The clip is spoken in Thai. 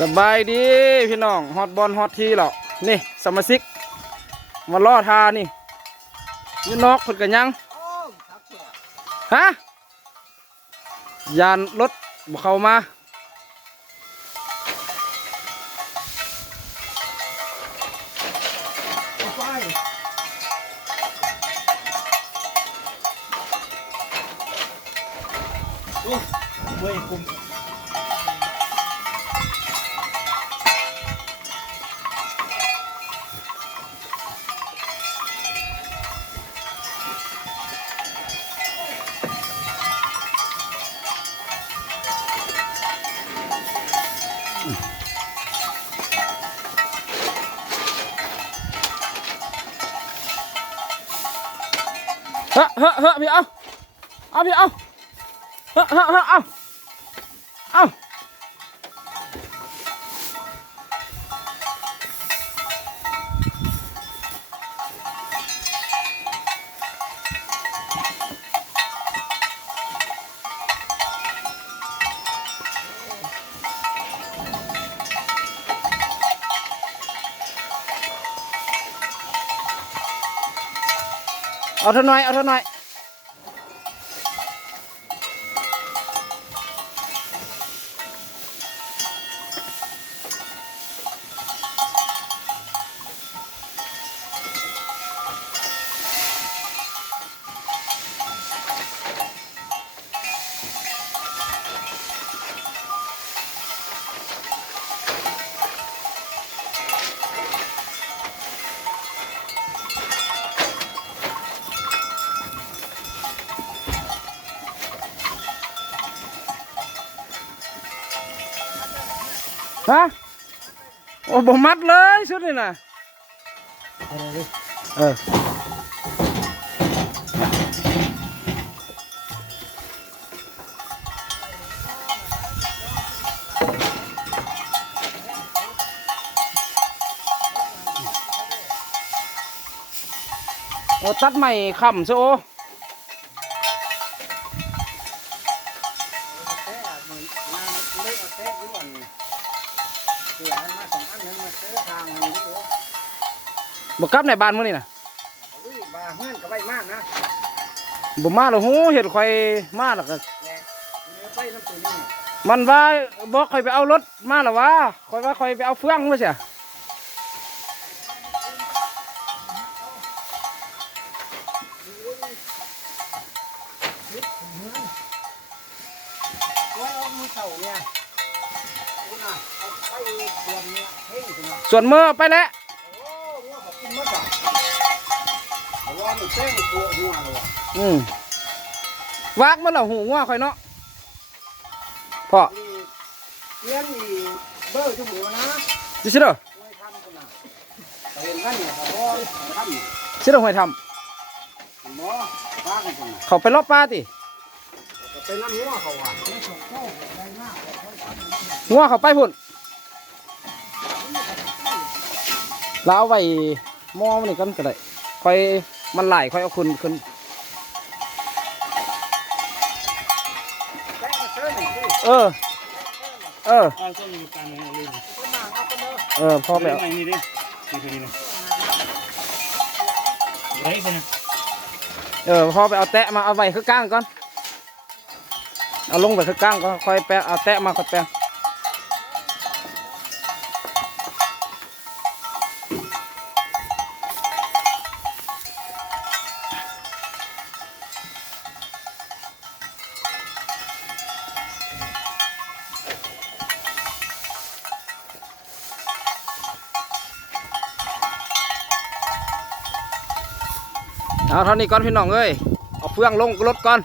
สบายดีพี่น้องฮอตบอลฮอตทีหรอนี่สมาชิกมาล่อทานี่นอกคนกันยังฮะยานรถบุกเข้ามาเฮ้พี่เอาพี่เอาเอาเท่าหน่อยเอาเท่าหน่อยฮะโอ้บ่มัดเลยชุดนี่นะตัดใหม่ขำซะโอบ่กลับในบ้านมื้อนี่นะบ่มาหรอกฮู้เห็นข่อยมาแล้วก็มันว่าบ่ข่อยไปเอารถมาแล้ววะข่อยว่าข่อยไปเอาเฟืองมาเสียส่วนเมื่อไปแล้ววากมันเหล่าหูง่วคอยเนาะพ่อเลี้ยงมีเบอร์จุ่มหัวนะจิสิเด้อสิเด้อหอยทำเขาไปรอบปลาติงัวเขาไปพุ่นแล้วเอาไว้หม้อมันนี่กันก็ได้ค่อยมันไหลค่อยเอาขึ้นพ่อไปเอาพ่อไปเอาแตะมาเอาไว้ข้างก้างก่อนเอาลงไปข้างก้างก็ค่อยแปะเอาแตะมาค่อยแปะเอาเท่านี้ก่อนพี่น้องเอ้ยเอาเฟืองลงรถก่อน